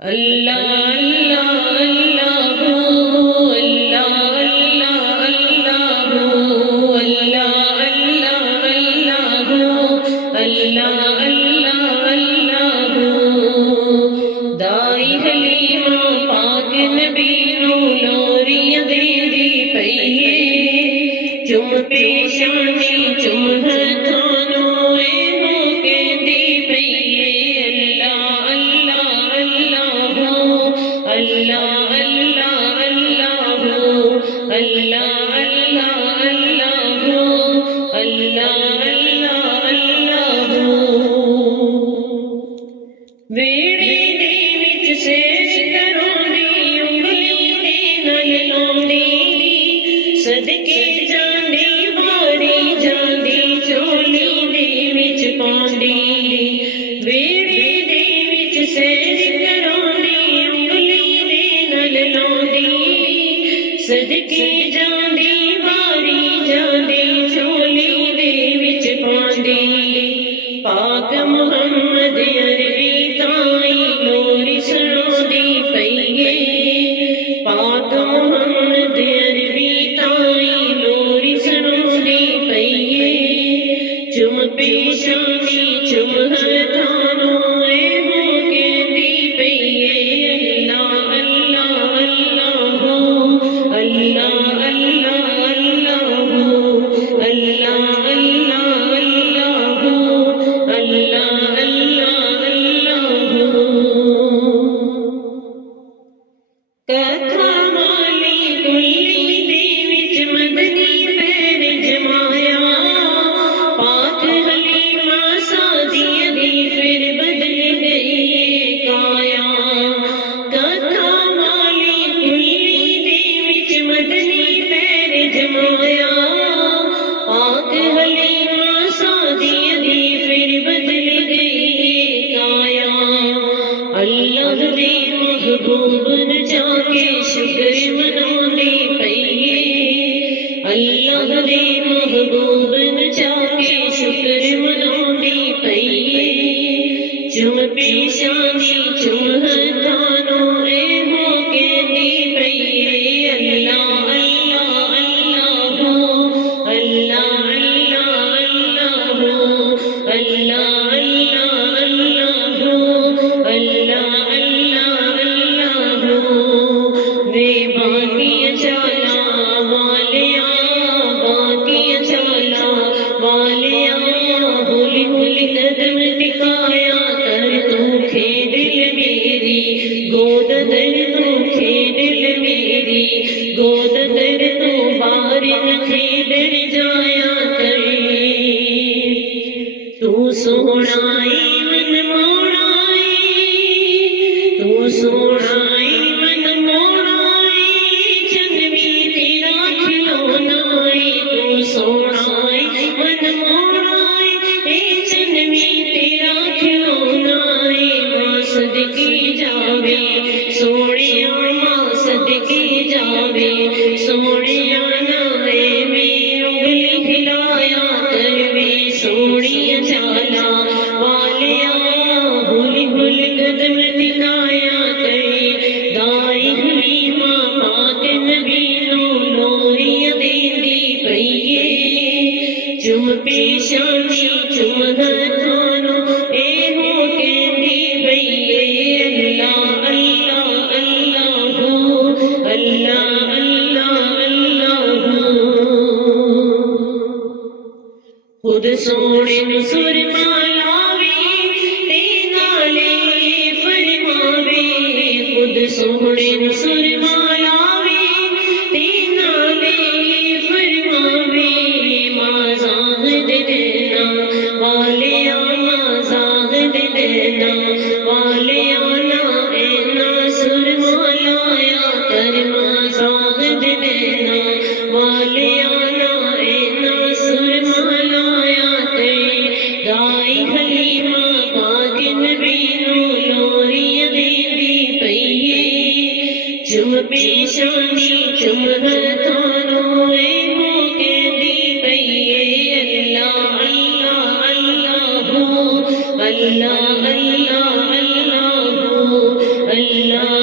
اللہ اللہ اللہ ہو، اللہ اللہ اللہ ہو، اللہ اللہ اللہ ہو، اللہ اللہ اللہ ہو۔ دائی حلیمہ پاک نبی نو لوریاں دیندی پئی اے، چم پیشانی چم ہتھانوں اے ہو کہندی پئی اے۔ اللہ اللہ اللہ ہو، اللہ اللہ اللہ ہو، اللہ اللہ اللہ ہو، اللہ اللہ اللہ ہو۔ ویڑے دے وچ سیج کراندی انگلی دے نال لاندی، صدقے جاندی باری جاندی چولی دے وچ پاندی۔ ویڑے دے وچ سیج کراندی انگلی دے نال لاندی، صدقے جاندی باری جاندی چولی دے وچ پاندی۔ پاک محمد عربی تائی لوری سناندی پئی اے، پاک محمد عربی تائی لوری سناندی پئی اے، چم پیشانی چم ہتھانوں اے ہو کہندی پئی اے۔ اللہ اللہ اللہ ہو، اللہ اللہ اللہ ہو، اللہ اللہ اللہ ہو، اللہ اللہ اللہ ہو۔ کتھا مالی کلی دے وچ مدنی پیر جمایا، پاک حلیمہ سعدیہ دی پھر بدل گئی کایا۔ کتھا مالی کلی دے وچ مدنی پیر جمایا، پاک حلیمہ سعدیہ دی پھر بدل گئی کایا۔ اللہ دے محبوب نو جا کے شکر مناندی پئی اے، اللہ دے محبوب نو جا کے شکر مناندی پئی اے، چم پیشانی چم ہتھانوں اے ہو کہندی پئی اے۔ اللہ اللہ اللہ ہو، اللہ اللہ اللہ ہو، اللہ اللہ اللہ ہو، اللہ اللہ اللہ ہو۔ وے باقی چالا والیاں، باقی چالا والیاں، ہولی ہولی قدم ٹکایا کر تو کھے دل میری، گود در تو کھے دل میری، گود در تو بار نکھے در جایا کر۔ تو سونائی من موڑائی، تو سونائی من موڑائی، جنوی تیرا کھلونائی۔ تو سونائی من موڑائی، اے جنوی تیرا کھلونائی۔ ماں صدقی جاوے سونیا، ماں صدقی جاوے سونیا، نائے میں انگلی ہلایا کر وے سونی چالا والیا، ہولی ہولی قدم ٹکایا کر۔ دائی حلیمہ پاک نبی نو لوریاں دیندی پئی اے، چم پیشانی چم ہتھانوں اے ہو کہندی پئی اے۔ اللہ اللہ اللہ ہو، اللہ اللہ اللہ ہو۔ خود سونے نو سرما لاوے تے نالے فرماوے، خود سونے نو سرما لاوے تے نالے فرماوے۔ ماں زاہد دینا والیاں، ماں زاہد دینا والیاں، نا اینا سرما لایا کر۔ ماں زاہد دینا والیاں، نا اینا سرما لایا کر۔ دائی حلیمہ پاک نبی نو لوریاں دیندی پئی اے، چم پیشانی چم ہتھانوں اے ہو کہندی پئی اے۔ اللہ اللہ اللہ ہو، اللہ اللہ اللہ ہو، اللہ